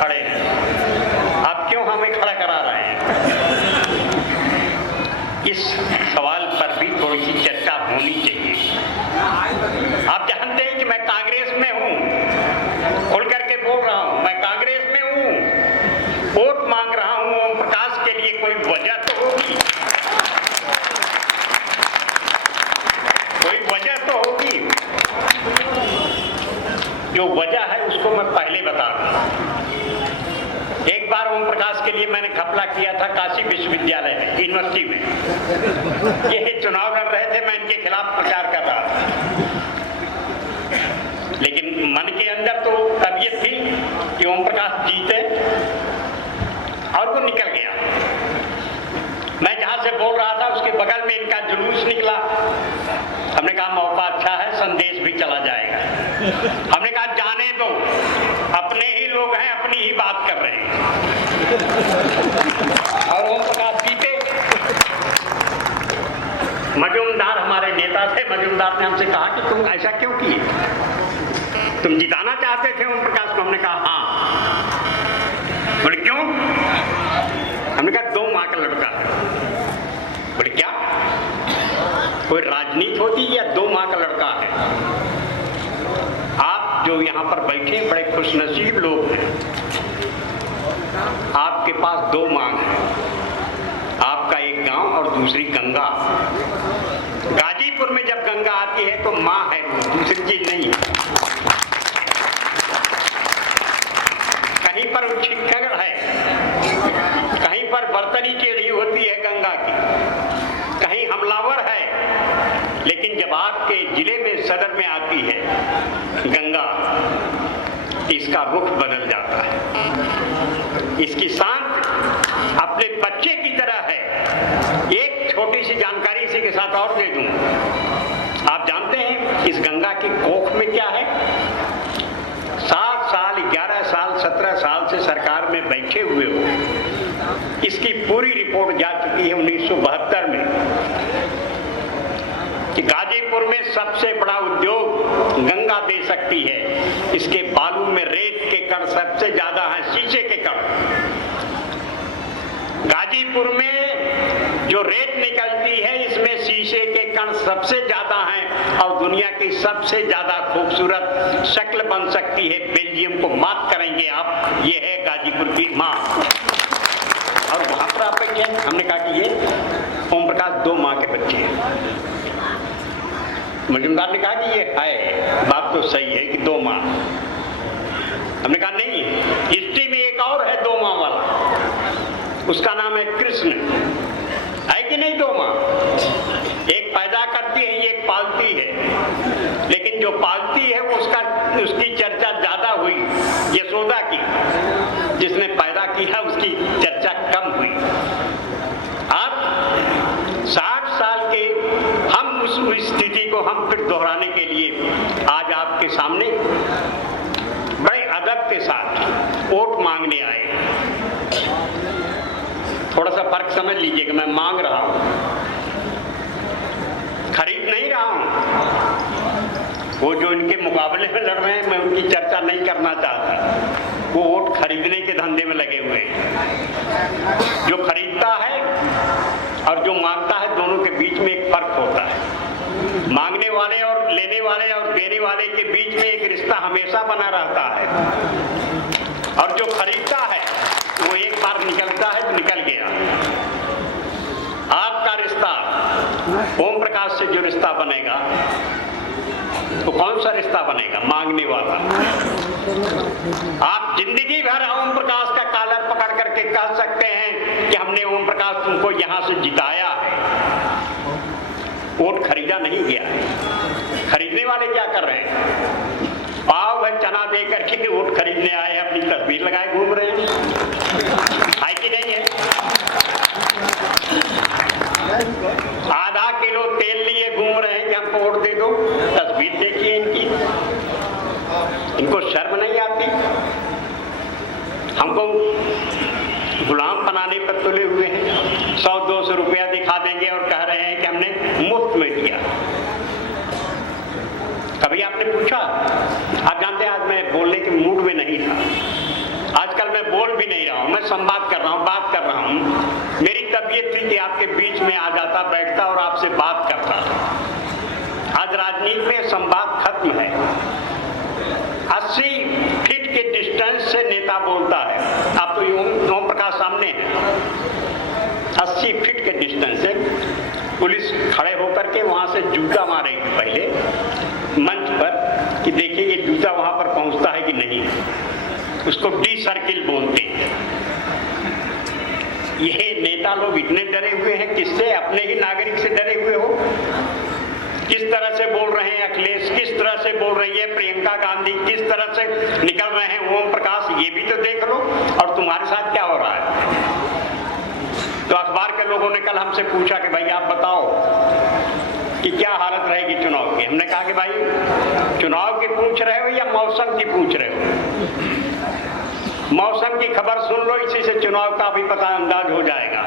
खड़े हैं, आप क्यों हमें खड़ा करा रहे हैं? इस सवाल पर भी थोड़ी सी चर्चा होनी चाहिए। आप जानते हैं कि मैं कांग्रेस में हूं, खुल करके बोल रहा हूं, मैं कांग्रेस में हूं, वोट मांग रहा हूं ओम प्रकाश के लिए। कोई वजह तो होगी, कोई वजह तो होगी। जो वजह है उसको मैं पहले बता दूं। एक बार ओम प्रकाश के लिए मैंने घपला किया था काशी विश्वविद्यालय में, यूनिवर्सिटी में। ये चुनाव लड़ रहे थे, मैं इनके खिलाफ प्रचार कर रहा था, लेकिन मन के अंदर तो तबीयत थी कि ओम प्रकाश जीते, और वो निकल गया। मैं जहां से बोल रहा था उसके बगल में इनका जुलूस निकला। हमने कहा मौका अच्छा है, संदेश भी चला जाएगा। हमने कहा जाने दो, अपने ही लोग हैं, अपनी ही बात कर रहे हैं। और ओम प्रकाश जीते। मजूमदार हमारे नेता थे, मजूमदार ने हमसे कहा कि तुम ऐसा क्यों किए, तुम जिताना चाहते थे ओम प्रकाश को? हमने कहा हाँ। बोले क्यों? हमने कहा 2 माह का लड़का है। बोले क्या, कोई राजनीति होती या 2 माह का लड़का है? आप जो यहाँ पर बैठे बड़े खुशनसीब लोग हैं, आपके पास 2 मांग है, आपका एक गांव और दूसरी गंगा। गाजीपुर में जब गंगा आती है तो माँ है, दूसरी चीज नहीं है। कहीं पर उच्छिक्कर है, कहीं पर बर्तनी के रही होती है गंगा की, कहीं हमलावर है, लेकिन जब आपके जिले में सदर में आती है गंगा, इसका रुख बदल जाता है। इसकी शान अपने बच्चे की तरह है। एक छोटी सी जानकारी इसी के साथ और दे दूं। आप जानते हैं इस गंगा की कोख में क्या है? 7 साल 11 साल 17 साल से सरकार में बैठे हुए हो, इसकी पूरी रिपोर्ट जा चुकी है 1972 में कि गाजीपुर में सबसे बड़ा उद्योग गंगा दे सकती है। इसके बालू में रेत के कण सबसे ज्यादा हैं, शीशे के कण। गाजीपुर में जो रेत निकलती है इसमें शीशे के कण सबसे ज्यादा हैं, और दुनिया की सबसे ज्यादा खूबसूरत शक्ल बन सकती है। बेल्जियम को मात करेंगे आप। ये है गाजीपुर की माँ। और वहां पर आप बैठे, हमने कहा कि ये ओम प्रकाश 2 माह के बच्चे हैं। मजूमदार ने कहा कि ये है, बात तो सही है कि 2 माह। हमने कहा नहीं, हिस्ट्री में एक और है 2 माह वाला, उसका नाम है कृष्ण। है कि नहीं 2 माह? एक पैदा करती है, एक पालती है, लेकिन जो पालती है उसकी चर्चा ज्यादा हुई, यशोदा की। जिसने पैदा किया उसकी चर्चा कम हुई। आप 60 साल के हम उस स्थिति को हम फिर दोहराने के लिए आज आपके सामने बड़े अदब के साथ वोट मांगने आए। थोड़ा सा फर्क समझ लीजिए कि मैं मांग रहा हूं, खरीद नहीं रहा हूं। वो जो इनके मुकाबले में लड़ रहे हैं, मैं उनकी चर्चा नहीं करना चाहता। वो वोट खरीदने के धंधे में लगे हुए हैं। जो खरीदता है और जो मांगता है, दोनों के बीच में एक फर्क होता है। मांगने वाले और लेने वाले और देने वाले के बीच में एक रिश्ता हमेशा बना रहता है। और जो खरीदता है वो एक बार निकलता है तो निकल गया। आपका रिश्ता ओम प्रकाश से जो रिश्ता बनेगा, तो कौन सा रिश्ता बनेगा? मांगने वाला। आप जिंदगी भर ओम प्रकाश का कॉलर पकड़ करके कह सकते हैं कि हमने ओम प्रकाश तुमको यहां से जिताया है। वोट खरीदा नहीं गया। खरीदने वाले क्या कर रहे हैं? पाव है चना दे करके वोट खरीदने आए, अपनी तस्वीर लगाए घूम रहे हैं। है कि नहीं है? आधा किलो तेल लिए घूम रहे हैं कि हमको वोट दे दो। तस्वीर देखिए इनकी, इनको शर्म नहीं आती? हमको गुलाम बनाने पर तुले हुए हैं। 100-200 रुपया दिखा देंगे और कह रहे हैं कि हमने मुफ्त में दिया। कभी आपने पूछा? आप जानते हैं आज मैं बोलने के मूड में नहीं था। आजकल मैं संवाद कर रहा हूँ, बात कर रहा हूँ, मेरी तबीयत थी कि आपके बीच में आ जाता, बैठता और आपसे बात करता। आज राजनीति में संवाद खत्म है। 80 फीट के डिस्टेंस से नेता बोलता है। आप तो ओम प्रकाश सामने है, 80 फीट के डिस्टेंस से पुलिस खड़े होकर के वहां से जूता मारेगी पहले मंच पर कि देखिए ये जूता वहां पर पहुंचता है कि नहीं। उसको डी सर्किल बोलते हैं। ये नेता लोग इतने डरे हुए हैं, किससे? अपने ही नागरिक से डरे हुए हो। किस तरह से बोल रहे हैं अखिलेश, किस तरह से बोल रही है प्रियंका गांधी, किस तरह से निकल रहे हैं ओम प्रकाश, ये भी तो देख लो। और तुम्हारे साथ क्या हो रहा है? तो अखबार के लोगों ने कल हमसे पूछा कि भाई आप बताओ कि क्या हालत रहेगी चुनाव की। हमने कहा कि भाई चुनाव की पूछ रहे हो या मौसम की पूछ रहे हो? मौसम की खबर सुन लो, इसी से चुनाव का भी पता अंदाज हो जाएगा।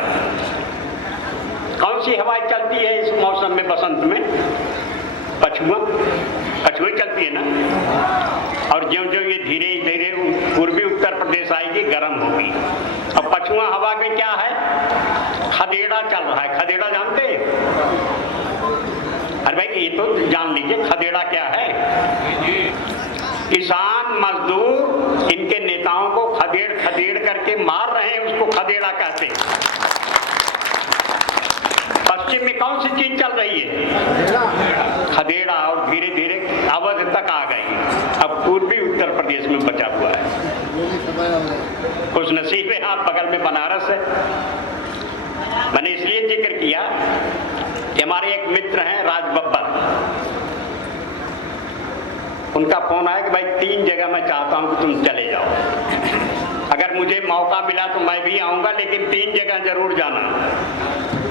कौन सी हवाएं चलती है इस मौसम में? बसंत में पछुए चलती है ना। और ज्यों ज्यों ये धीरे धीरे पूर्वी उत्तर प्रदेश आएगी, गर्म होगी। अब पछुआ हवा में क्या है? खदेड़ा चल रहा है। खदेड़ा जानते हैं? अरे भाई ये तो जान लीजिए खदेड़ा क्या है। किसान मजदूर इनके नेताओं को खदेड़ खदेड़ करके मार रहे हैं, उसको खदेड़ा कहते हैं। पश्चिम में कौन सी चीज चल रही है? खदेड़ा। और धीरे धीरे अवध तक आ गई, अब पूर्वी उत्तर प्रदेश में बचा हुआ है। कुछ नसीब है आप बगल में बनारस है। मैंने इसलिए जिक्र किया कि हमारे एक मित्र हैं राज बब्बर, उनका फोन आया कि भाई 3 जगह मैं चाहता हूं कि तुम चले जाओ। अगर मुझे मौका मिला तो मैं भी आऊंगा, लेकिन 3 जगह जरूर जाना।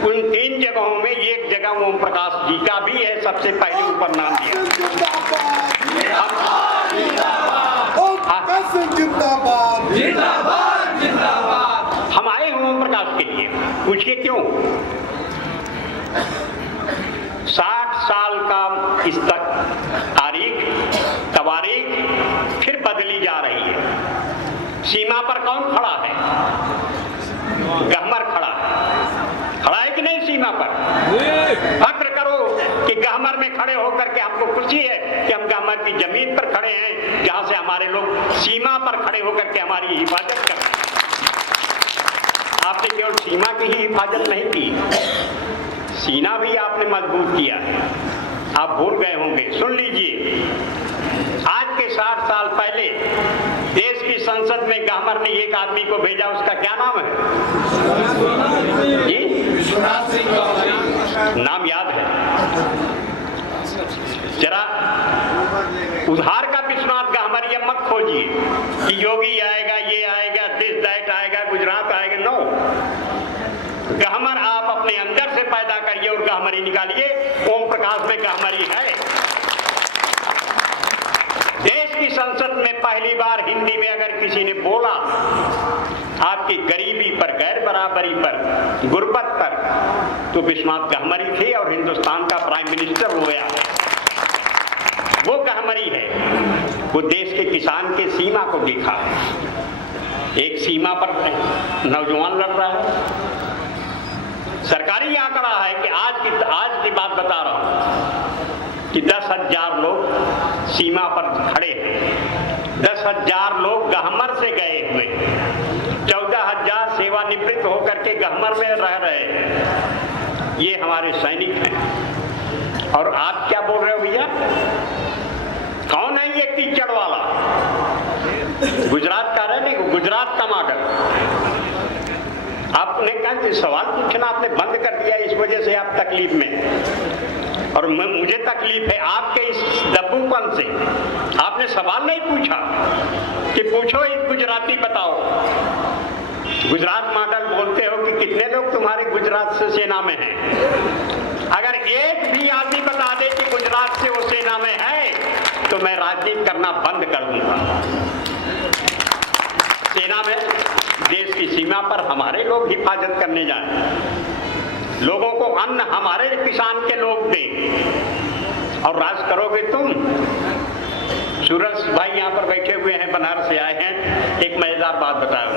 उन 3 जगहों में एक जगह ओम प्रकाश जी का भी है, सबसे पहले ऊपर नाम दिया। हम आए हैं ओम प्रकाश के लिए। पूछिए क्यों? 60 साल का इस तक तवारीख फिर बदली जा रही है। सीमा पर कौन खड़ा है? गहमर खड़ा है कि नहीं सीमा पर? फक्र करो कि गहमर में खड़े होकर के हमको खुशी है कि हम गहमर की जमीन पर खड़े हैं, जहां से हमारे लोग सीमा पर खड़े होकर के हमारी हिफाजत कर रहे हैं। आपने केवल सीमा की ही हिफाजत नहीं की, सीना भी आपने मजबूत किया है। आप भूल गए होंगे, सुन लीजिए। आज के 60 साल पहले देश की संसद में गहमर ने एक आदमी को भेजा, उसका क्या नाम है जी? नाम याद है? जरा उधार का विश्वनाथ गहमर ये मत खोजिए कि योगी आएगा, ये आएगा, दिस दैट आएगा, गुजरात आएगा। नो, गहमर आप अपने अंदर से पैदा करिए और गहमरी निकालिए। ओम प्रकाश में गहमरी है। देश की संसद में पहली बार हिंदी में अगर किसी ने बोला आपकी गरीबी पर, गैर बराबरी पर, गुर्बत पर, तो विश्वनाथ गहमरी थे और हिंदुस्तान का प्राइम मिनिस्टर हो गया। वो गहमरी है। वो देश के किसान के सीमा को देखा है। एक सीमा पर नौजवान लड़ रहा है। सरकारी आंकड़ा है कि आज की बात बता रहा हूं कि 10,000 लोग सीमा पर खड़े हैं। 10,000 लोग गहमर से गए हुए, 14,000 सेवानिवृत्त होकर के गहमर में रह रहे हैं। ये हमारे सैनिक हैं। और आप क्या बोल रहे हो भैया? कौन है ये कीचड़ वाला? गुजरात का रहने को, गुजरात का मॉडल। आपने कहा सवाल पूछना आपने बंद कर दिया, इस वजह से आप तकलीफ में। और मुझे तकलीफ है आपके इस दब्बूपन से। आपने सवाल नहीं पूछा कि पूछो एक गुजराती बताओ, गुजरात मॉडल बोलते हो कि कितने लोग तुम्हारे गुजरात से सेना में हैं। अगर एक भी आदमी बता दे कि गुजरात से वो सेना में है तो मैं राजनीति करना बंद कर दूंगा। सेना में देश की सीमा पर हमारे लोग हिफाजत करने जाए, लोगों को अन्न हमारे किसान के लोग दें और राज करोगे तुम। सूरज भाई यहाँ पर बैठे हुए हैं, बनारस से आए हैं। एक मजेदार बात बताऊं,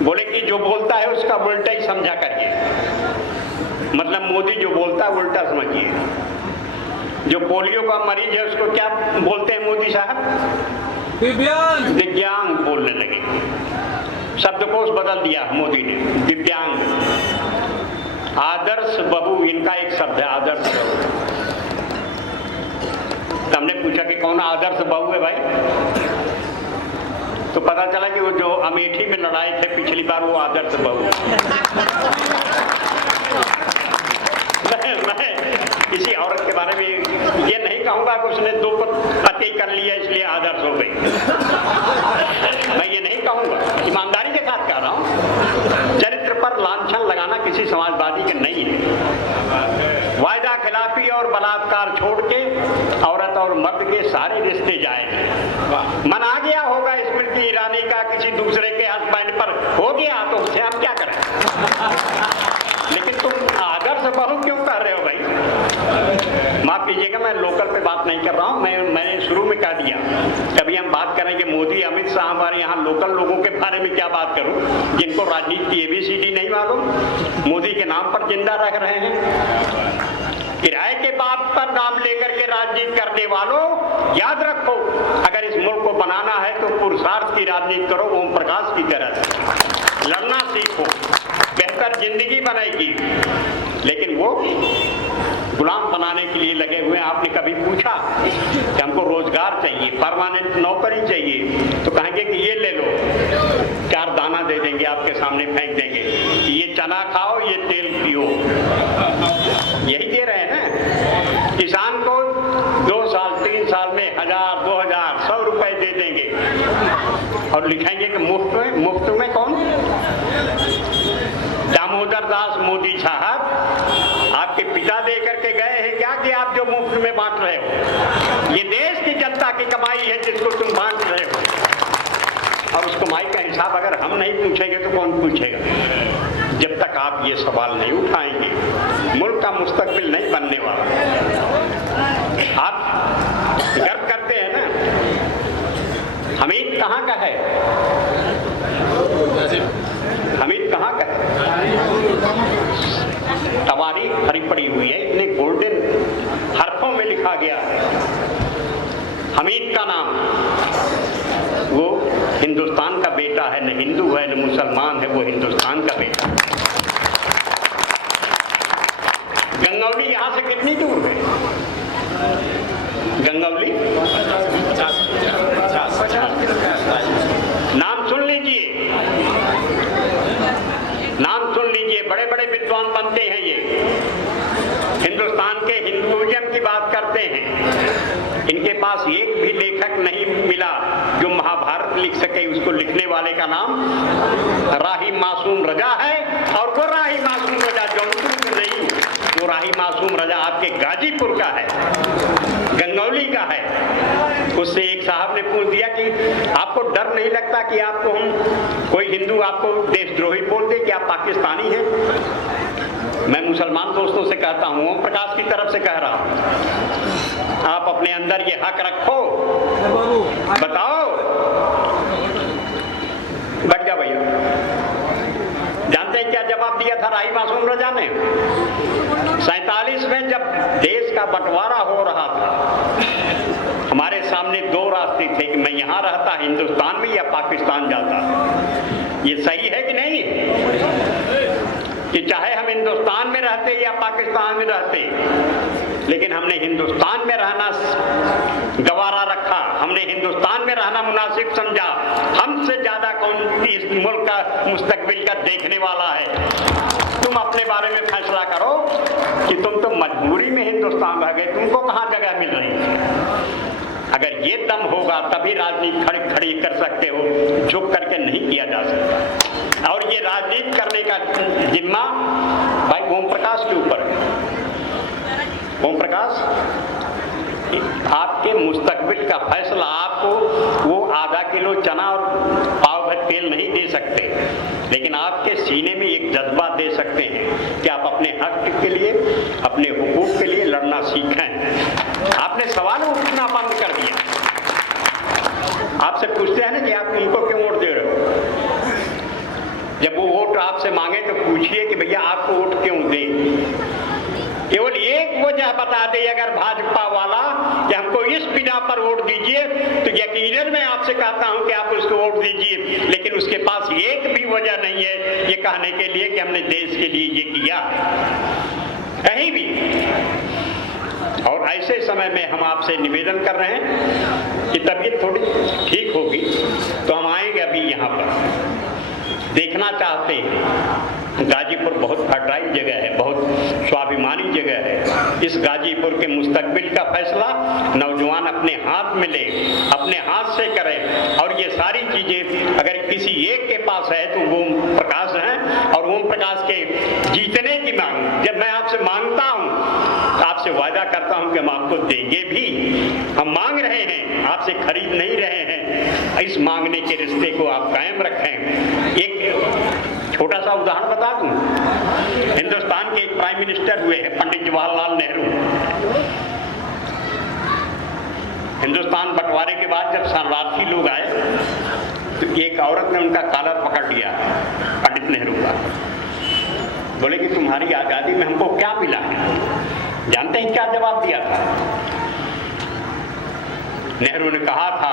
बोले कि जो बोलता है उसका उल्टा ही समझा करिए, मतलब मोदी जो बोलता है उल्टा समझिए। जो पोलियो का मरीज है उसको क्या बोलते हैं मोदी साहब? दिव्यांग। दिव्यांग बोलने लगे, शब्दकोश बदल दिया मोदी ने, दिव्यांग। आदर्श बहू इनका एक शब्द है, आदर्श बहू। हमने पूछा कि कौन आदर्श बहू है भाई, तो पता चला कि वो जो अमेठी में लड़ाई थे पिछली बार वो आदर्श बहू। मैं किसी औरत के बारे में ये नहीं कहूंगा कि उसने 2 पति कर लिया इसलिए आदर्श हो गई, मैं ये नहीं कहूंगा, ईमानदारी के साथ कह रहा हूं। चरित्र पर लांछन लगाना किसी समाजवादी के नहीं है। वायदा खिलाफी और बलात्कार छोड़ के औरत और मर्द के सारे रिश्ते जाएंगे। मन आ गया होगा स्मृति ईरानी का किसी दूसरे के हस्बैंड पर हो गया तो उसे हम क्या करें, लेकिन तुम आदर्श बहू क्यों कह रहे हो भाई? माफ कीजिएगा, मैं लोकल पे बात नहीं कर रहा हूँ, मैंने शुरू में कह दिया कभी हम बात करेंगे मोदी अमित शाह, हमारे यहाँ लोकल लोगों के बारे में क्या बात करूँ जिनको राजनीति की ABCD नहीं मालूम, मोदी के नाम पर जिंदा रख रहे हैं। किराए के बात पर नाम लेकर के राजनीति करने वालों, याद रखो अगर इस मुल्क को बनाना है तो पुरुषार्थ की राजनीति करो, ओम प्रकाश की तरह लड़ना सीखो, बेहतर जिंदगी बनेगी। लेकिन वो गुलाम बनाने के लिए लगे हुए हैं। आपने कभी पूछा कि हमको रोजगार चाहिए, परमानेंट नौकरी चाहिए, तो कहेंगे कि ये ले लो, 4 दाना दे देंगे आपके सामने, फेंक देंगे कि ये चना खाओ, ये तेल पियो। यही दे रहे हैं ना। किसान को 2 साल 3 साल में 1000, 2000, 100 रुपए दे देंगे और लिखेंगे कि मुफ्त में। मुफ्त में कौन? दामोदर दास मोदी साहब आपके पिता दे करके गए हैं क्या कि आप जो मुफ्त में बांट रहे हो? ये देश की जनता की कमाई है जिसको तुम बांट रहे हो, और उस कमाई का हिसाब अगर हम नहीं पूछेंगे तो कौन पूछेगा? जब तक आप ये सवाल नहीं उठाएंगे मुल्क का मुस्तकबिल नहीं बनने वाला। आप गर्व करते हैं ना, हमीद कहाँ का है? हमीद कहाँ का है? तवारीख भरी पड़ी हुई है, इतने गोल्डन हरफों में लिखा गया है हमीद का नाम। वो हिंदुस्तान का बेटा है, न हिंदू है न मुसलमान है, वो हिंदुस्तान का बेटा। गंगौली यहाँ से कितनी दूर है? गंगौली नाम सुन लीजिए, नाम सुन लीजिए, बड़े बड़े विद्वान बनते हैं ये, हिंदुस्तान के हिंदुइज्म की बात करते हैं। इनके पास एक भी लेखक नहीं मिला जो महाभारत लिख सके। उसको लिखने वाले का नाम राही मासूम रजा है, और वो राही मासूम रजा जौनपुर का नहीं, वो राही मासूम रजा आपके गाजीपुर का है, गंगौली का है। उससे एक साहब ने पूछ दिया कि आपको डर नहीं लगता कि आपको हम कोई हिंदू आपको देशद्रोही बोल दे कि आप पाकिस्तानी हैं? मैं मुसलमान दोस्तों से कहता हूं, ओम प्रकाश की तरफ से कह रहा हूं, आप अपने अंदर ये हक रखो, बताओ। बैठ जा भैया। जानते हैं क्या जवाब दिया था राही मासूम रजा ने? 47 में जब देश का बंटवारा हो रहा था, हमारे सामने 2 रास्ते थे कि मैं यहाँ रहता हिंदुस्तान में या पाकिस्तान जाता। ये सही है कि नहीं? कि चाहे हम हिंदुस्तान में रहते या पाकिस्तान में रहते, लेकिन हमने हिंदुस्तान में रहना गवारा रखा, हमने हिंदुस्तान में रहना मुनासिब समझा। हमसे ज्यादा कौन इस मुल्क का मुस्तकबिल का देखने वाला है? तुम अपने बारे में फैसला करो कि तुम तो मजबूरी में हिंदुस्तान रह गए, तुमको कहाँ जगह मिल रही है? अगर ये दम होगा तभी राजनीति खड़ी कर सकते हो, झुक करके नहीं किया जा सकता। और ये राजनीति करने का जिम्मा भाई ओम प्रकाश के ऊपर है। ओम प्रकाश आपके मुस्तकबिल का फैसला, आपको वो आधा किलो चना और पाव भर तेल नहीं दे सकते, लेकिन आपके सीने में एक जज्बा दे सकते हैं कि आप अपने हक के लिए, अपने हुकूक के लिए लड़ना सीखें। आपने सवाल उठना बंद कर दिया। आपसे पूछते हैं ना कि आप उनको क्यों वोट दे रहे हो? आपसे मांगे तो पूछिए कि भैया आपको वोट क्यों दें। केवल एक वजह बता दे अगर भाजपा वाला कि हमको इस बिना पर वोट दीजिए, तो यकीनन मैं आपसे कहता हूं कि आप उसको वोट दीजिए, लेकिन उसके पास एक भी वजह नहीं है ये कहने के लिए कि हमने देश के लिए ये किया, कहीं भी। और ऐसे समय में हम आपसे निवेदन कर रहे हैं कि तबीयत थोड़ी ठीक होगी तो हम आएंगे अभी यहाँ पर, देखना चाहते हैं। गाजीपुर बहुत फर्टाइल जगह है, बहुत स्वाभिमानी जगह है। इस गाजीपुर के मुस्तकबिल का फैसला नौजवान अपने हाथ में ले, अपने हाथ से करें। और ये सारी चीजें अगर किसी एक के पास है तो वो ओम प्रकाश हैं, और ओम प्रकाश के जीतने की मांग जब मैं आपसे मांगता हूं तो आपसे वादा करता हूं कि हम आपको देंगे भी। हम मांग रहे हैं, आपसे खरीद नहीं रहे हैं। इस मांगने के रिश्ते को आप कायम रखें। एक छोटा सा उदाहरण बता दूं, हिंदुस्तान के एक प्राइम मिनिस्टर हुए हैं पंडित जवाहरलाल नेहरू। हिंदुस्तान बंटवारे के बाद जब शरणार्थी लोग आए तो एक औरत ने उनका कॉलर पकड़ लिया पंडित नेहरू का। बोले कि तुम्हारी आजादी में हमको क्या मिला है? जानते हैं क्या जवाब दिया था? नेहरू ने कहा था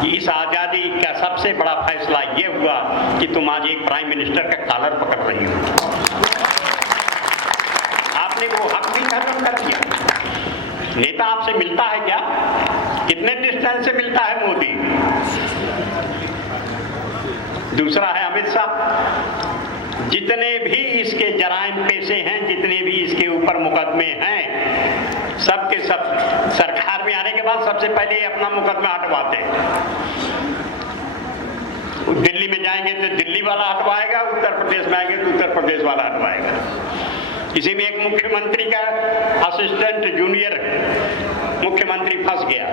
कि इस आजादी का सबसे बड़ा फैसला यह हुआ कि तुम आज एक प्राइम मिनिस्टर का कॉलर पकड़ रही हो। आपने वो हक भी खत्म कर दिया। नेता आपसे मिलता है क्या? कितने डिस्टेंस से मिलता है मोदी? दूसरा है अमित शाह। जितने भी इसके जराइम पेशे हैं, जितने भी इसके ऊपर मुकदमे हैं, सबके सब सरकार में आने के बाद सबसे पहले अपना मुकदमा हटवाते हैं। दिल्ली में जाएंगे तो दिल्ली वाला हटवाएगा, उत्तर प्रदेश में आएंगे तो उत्तर प्रदेश वाला हटवाएगा। इसी में एक मुख्यमंत्री का असिस्टेंट जूनियर मुख्यमंत्री फंस गया,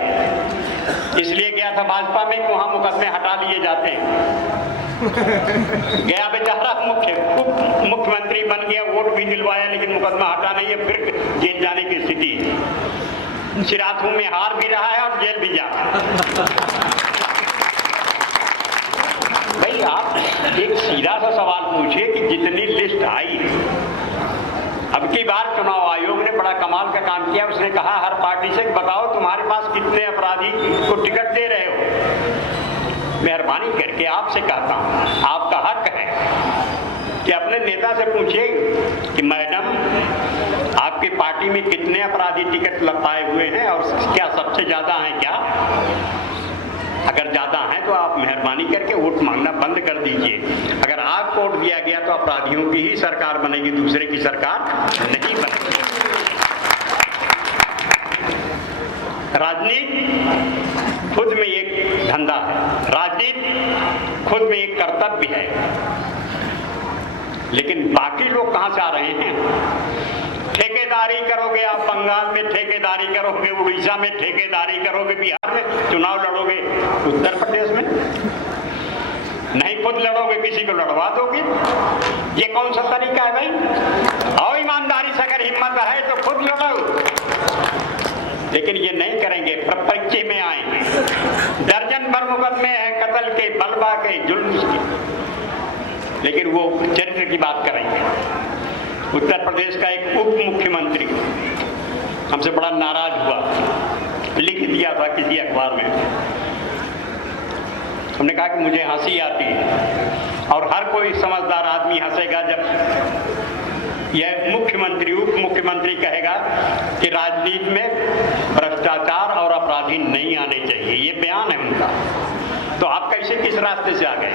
इसलिए गया था भाजपा में कि वहां मुकदमे हटा लिए जाते हैं। गया बेचारा मुख्यमंत्री बन गया, वोट भी दिलवाया, लेकिन मुकदमा हटा नहीं है, फिर जेल जाने की स्थिति। चिराथू में हार भी रहा है और जेल भी जा रहा है। भाई आप एक सीधा सा सवाल पूछिए कि जितनी लिस्ट आई, अब की बार चुनाव आयोग ने बड़ा कमाल का काम किया। उसने कहा हर पार्टी से बताओ तुम्हारे पास कितने अपराधी को टिकट दे रहे हो। मेहरबानी करके आपसे कहता हूं, आपका हक है कि अपने नेता से पूछिए कि मैडम आपकी पार्टी में कितने अपराधी टिकट पाए हुए हैं और क्या सबसे ज्यादा हैं क्या? अगर ज्यादा हैं तो आप मेहरबानी करके वोट मांगना बंद कर दीजिए। अगर आपको वोट दिया गया तो अपराधियों की ही सरकार बनेगी, दूसरे की सरकार नहीं बनेगी। राजनीति खुद में एक धंधा है, राजनीति खुद में एक कर्तव्य है, लेकिन बाकी लोग कहां से आ रहे हैं? ठेकेदारी करोगे आप, बंगाल में ठेकेदारी करोगे, उड़ीसा में ठेकेदारी करोगे, बिहार में चुनाव लड़ोगे, उत्तर प्रदेश में नहीं खुद लड़ोगे, किसी को लड़वा दोगे। ये कौन सा तरीका है भाई? और ईमानदारी से अगर हिम्मत है तो खुद लड़ो, लेकिन ये नहीं करेंगे, प्रपंचे में आएंगे। दर्जन भर मुकदमे हैं कत्ल के, बलवा के, जुल्म के, लेकिन वो चरित्र की बात करेंगे। उत्तर प्रदेश का एक उप मुख्यमंत्री हमसे बड़ा नाराज हुआ, लिख दिया था किसी अखबार में। हमने कहा कि मुझे हंसी आती है और हर कोई समझदार आदमी हंसेगा जब यह मुख्यमंत्री उप मुख्यमंत्री कहेगा कि राजनीति में भ्रष्टाचार और अपराधी नहीं आने चाहिए। ये बयान है उनका। तो आप कैसे किस रास्ते से आ गए?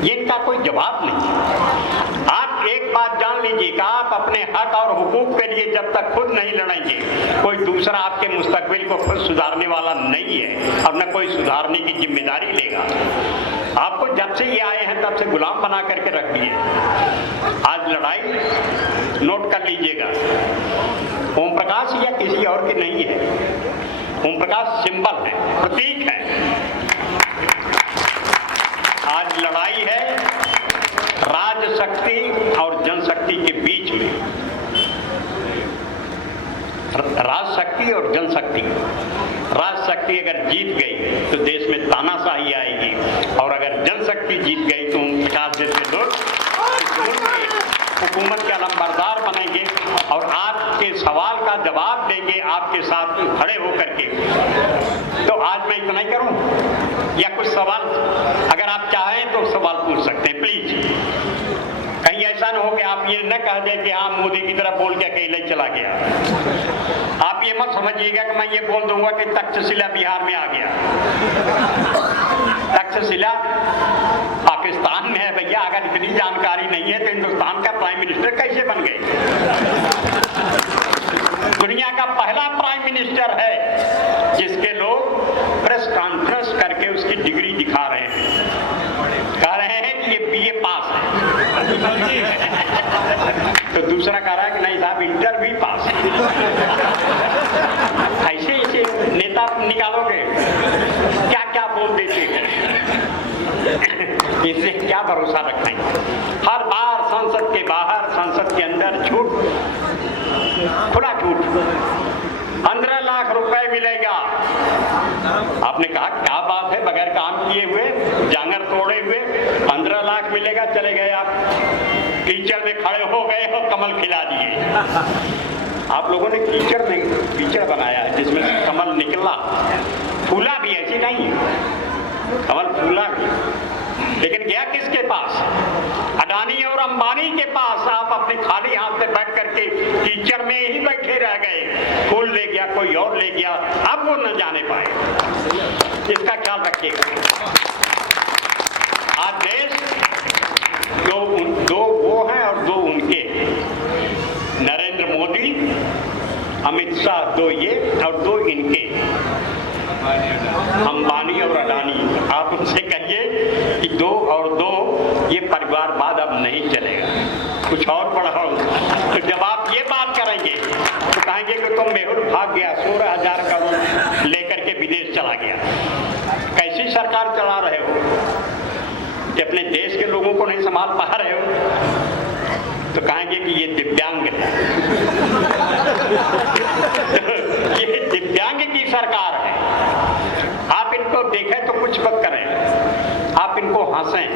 ये इनका कोई जवाब नहीं। आप एक बात जान लीजिए कि आप अपने हक और हुकूक के लिए जब तक खुद नहीं लड़ेंगे, कोई दूसरा आपके मुस्तकबिल को खुद सुधारने वाला नहीं है और न कोई सुधारने की जिम्मेदारी लेगा। आपको जब से ये आए हैं तब से गुलाम बना करके रख दिए। आज लड़ाई नोट कर लीजिएगा, ओम प्रकाश या किसी और की नहीं है। ओम प्रकाश सिंबल है, प्रतीक है। आज लड़ाई है राजशक्ति और जनशक्ति के बीच में। राजशक्ति और जनशक्ति, राजशक्ति अगर जीत गई तो देश में तानाशाही आएगी, और अगर जनशक्ति जीत गई तो करके। तो आज मैं इतना ही करूं या कुछ सवाल अगर आप चाहें तो सवाल पूछ सकते हैं प्लीज। कहीं ऐसा ना हो कि आप ये न कह दें कि हाँ मोदी की तरह बोल के अकेले चला गया। आप ये मत समझिएगा कि मैं ये बोल दूंगा कि तक्षशिला बिहार में आ गया। तक्षशिला पाकिस्तान में है भैया। अगर इतनी जानकारी नहीं है तो हिंदुस्तान का प्राइम मिनिस्टर कैसे बन गए? दुनिया का पहला प्राइम मिनिस्टर है जिसके लोग प्रेस कॉन्फ्रेंस करके उसकी डिग्री दिखा रहे हैं, कह रहे हैं कि ये बीए पास है। तो दूसरा कह रहा है कि नहीं साहब इंटर भी पास है। ऐसे ऐसे नेता निकालोगे क्या क्या बोल देते हैं। इससे क्या भरोसा रखेंगे? हर बार संसद के बाहर संसद के अंदर झूठ, खुला झूठ। 15 लाख रुपए मिलेगा। आपने कहा क्या बात है, बगैर काम किए हुए जांगर तोड़े हुए 15 लाख मिलेगा। चले गए आप कीचड़ में खड़े हो गए हो, कमल खिला दिए। आप लोगों ने कीचड़ बनाया है जिसमें से कमल निकला, फूला भी, ऐसी नहीं कमल फूला भी, लेकिन गया किसके पास? अडानी और अंबानी के पास। आप अपने खाली हाथ से बैठ करके कीचड़ में ही बैठे रह गए। फूल ले गया, कोई और ले गया, अब वो न जाने पाए। इसका ख्याल रखिएगा। आज देश दो वो हैं और दो उनके। नरेंद्र मोदी, अमित शाह, दो ये और दो इनके, अंबानी और अडानी। आप उनसे कहिए कि दो और दो ये परिवारवाद अब नहीं चलेगा, कुछ और बढ़ाओ। तो जब आप ये बात करेंगे तो कहेंगे कि तुम मेहुल भाग गया, 16,000 करोड़ लेकर के विदेश चला गया। कैसी सरकार चला रहे हो कि अपने देश के लोगों को नहीं संभाल पा रहे हो? तो कहेंगे कि ये दिव्यांग है। ये दिव्यांग की सरकार है। आप इनको देखें तो कुछ मत करें, आप इनको हंसें।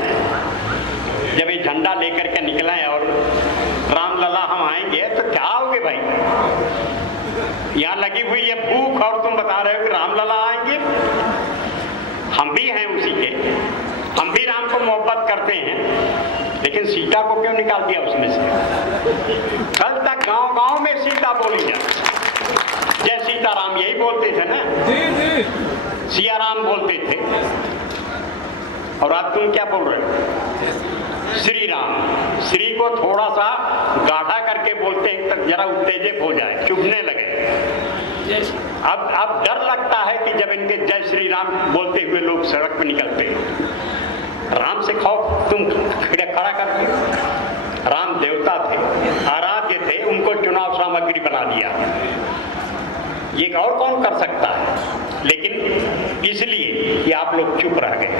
जब ये झंडा लेकर के निकले और रामलला हम आएंगे तो क्या आओगे भाई? यहाँ लगी हुई है भूख और तुम बता रहे हो कि रामलला आएंगे। हम भी हैं उसी के, हम भी राम को मोहब्बत करते हैं, लेकिन सीता को क्यों निकाल दिया उसमें से? कल तक गांव-गांव में सीता बोली जाए, जय सीताराम यही बोलते थे ना, सिया राम बोलते थे। और आज तुम क्या बोल रहे हो? श्री राम। श्री को थोड़ा सा गाढ़ा करके बोलते हैं तक जरा उत्तेजित हो जाए, चुभने लगे। अब डर लगता है कि जब इनके जय श्री राम बोलते हुए लोग सड़क पर निकलते हैं, राम से खौफ तुम खड़ा करके। राम देवता थे, आराध्य थे, उनको चुनाव सामग्री बना दिया। ये और कौन कर सकता है? लेकिन इसलिए कि आप लोग चुप रह गए।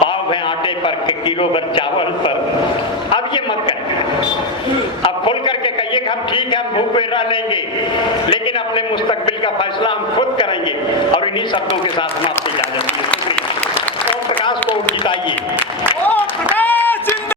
पाव है आटे पर, किलो भर चावल पर। अब ये मत करें, अब खुल करके कहिए कि हम ठीक है, हम भूखे रह लेंगे, लेकिन अपने मुस्तकबिल का फैसला हम खुद करेंगे। और इन्हीं शब्दों के साथ हम आपसे इजाजत दीजिए। ओम प्रकाश को जिताइए।